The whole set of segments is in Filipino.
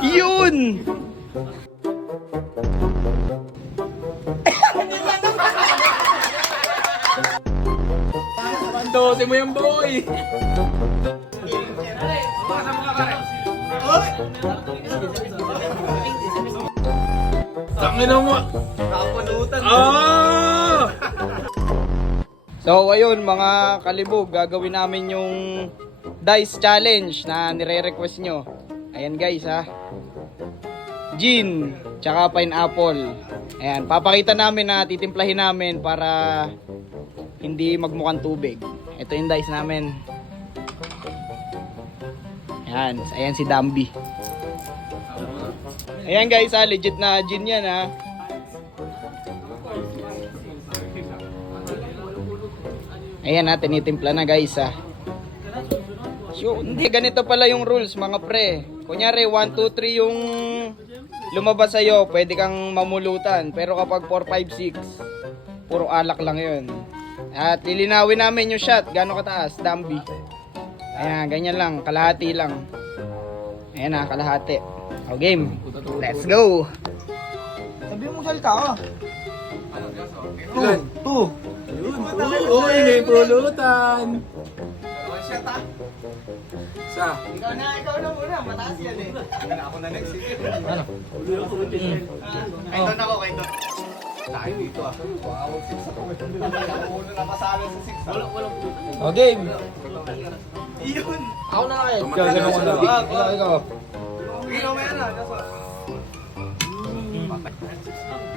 Yun! Dose mo yung boy! Tangin mo! Nakapunutan. Ah! So ayun mga kalibog, gagawin namin yung dice challenge na nire-request nyo. Ayan guys ha. Gin, tsaka pineapple. Ayan, papakita namin na titimplahin namin para hindi magmukhang tubig. Ito yung dice namin. Ayan, ayan si Dambi. Ayan guys ha, legit na gin yan ha. Ayan na, tinitimpla na guys ha. So, hindi, ganito pala yung rules mga pre. Kunyari 1, 2, 3 yung lumabas sa'yo, pwede kang mamulutan. Pero kapag 4, 5, 6, puro alak lang yun. At lilinawin namin yung shot, gano'ng kataas, Dambi. Ayan, ganyan lang, kalahati lang. Ayan na, kalahati. O game, let's go. Sabi mo salita ka. Ilan? 2. Uy, may pulutan! Sa? Ikaw na muna. Mataas yan eh. Ako na next. Ano? Kaiton ako, kaiton. Tayo dito ah. Pangawag 6 ako. Ako na masala sa 6. O game. Iyon. Ako na kaya. Ikaw, ganun ko na. Ikaw. Ikaw may ano. Kaso.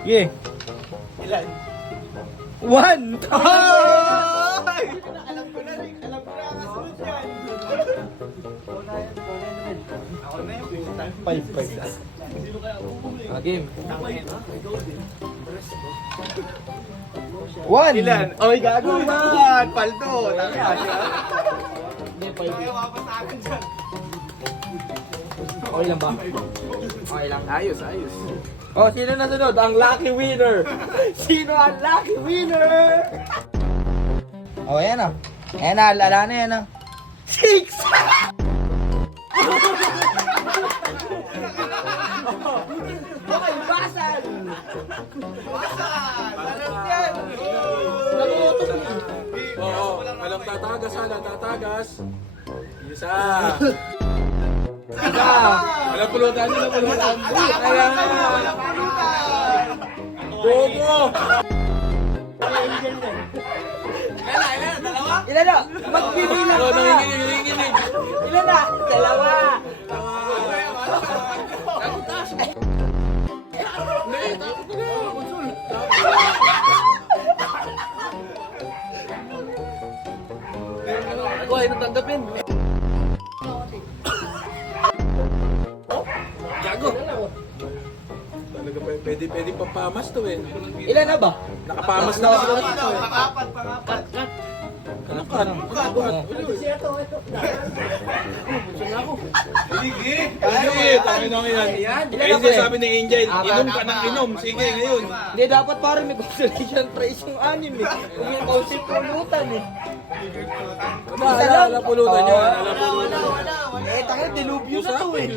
Yeah. Ilan? 1! Alam ko na rin. Alam ko na ang kasunod yan. Ako na yung pumunta. 5. Game. 1! Ilan? Oy, gago. Man. Paldo. Hindi, 5. Ayaw ka sa akin dyan. Okay lang ba? Okay lang. Ayos, ayos. Oh, sino na sunod? Ang lucky winner! Sino ang lucky winner? Oh, yan na. Ayan na, lala na yan na. 6! Okay, basan! Alam yan. Nagutom. Oo, walang tatagas ha, tatagas. Isa. Isa! Walang pulutan nyo, walang pulutan. Kaya nga. Bobo! Ilan na? Magbibilang Oo, ka! nanginginig. Ilan na? Dalawa! Ako ay natanggapin. Gago. Talaga pwede pampamas to eh. Ilan na ba? Nakapamas na kasi kami to eh. Pangapat. Kanakan. Sige. Sige, tangin na yan. Ayun din sabi ni Angel, inom ka ng inom. Sige, ngayon. Hindi, dapat parang may consolation prize yung anim eh. Kung yung concept pulutan eh. Alam pulutan yan. Alam pulutan. Eh, takot, dilubyo na to eh.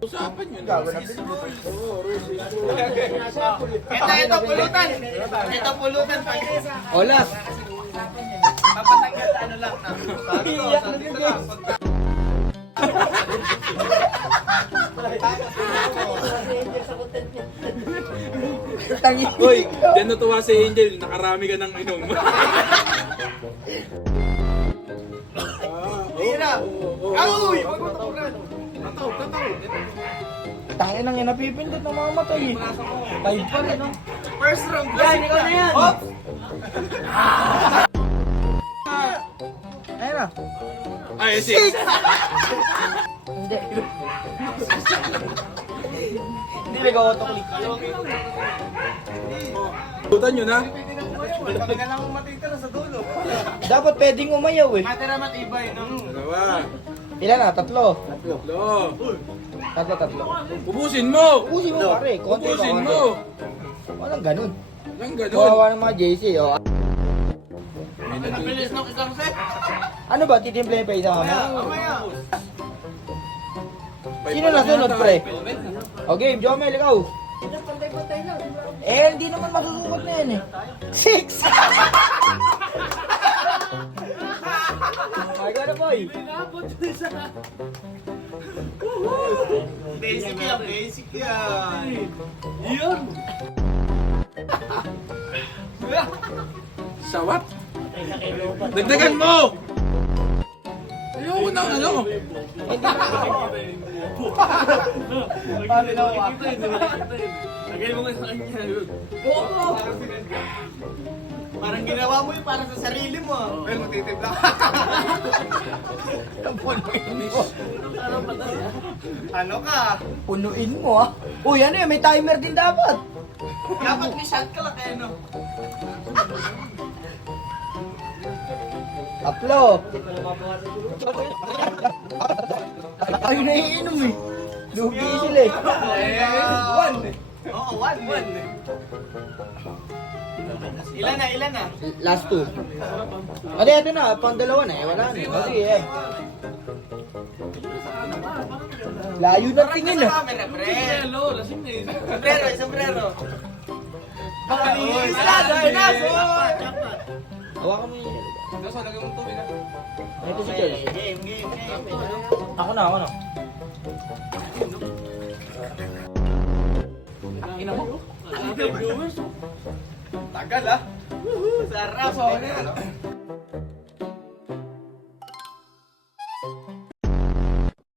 Usapan yun. Oo, Rosie. Ito pulutan. Ito pulutan. O, last. Papatanggal sa ano lang na. Iiyak na yun, guys. Tangi. Hoy, dyan natuwa si Angel. Nakarami ka ng inom. Tira. Uy! Huwag mo tapunan. Tataw. Tangin nang napipindot na mamamatay eh. 5 pa rin, no? First round. Yan, ikaw na yan. Oops! Ayun na. Ay, 6. Hindi. Hindi nag-auto-click. Pulutan nyo na. Kami na lang matitira sa dulo. Dapat pwedeng umayaw eh. Matira matibay, no? Dalawa. Ilan na? Tatlo. Tatlo. Tatlo. Ubusin mo. Ubusin mo pare. Konti pa. Ubusin konti. mo. Walang ganun. Lang ganun. Kawawa ng mga JC. Oh. Nabilis ng isang set. Ano ba? Titimplahin pa isa kami? Mamaya. Sino nasunod, pre? O game, Jomel, ikaw. Eh, hindi naman masusukat na yan eh. 6! My God, boy. Basic yan, basic yan. Sawat. Dagdagan mo! Ayoko na ano. Paano na ako? Lagay mo nga sa kanya yun. Parang ginawa mo yun para sa sarili mo. Pero matitibla. Ano ka? Punuin mo ah. Uy, ano yun? May timer din dapat. Dapat may shot ka lang kaya no? Upload. Ay, naiinom eh. Lugi sila eh. One. Oo, one. Ilan na? Last two. Ade, ito na. Pang-dalawa na eh. Wala na. Kasi eh. Layo ng tingin ah. Camera, pre. Hello, lasing na yun. Sombrero. Uy, hawakan mo yun. Nasa, lagay mong tubig. Ito si Charles. Game. Ako na. Ina mo. Tagal ah. Sarap.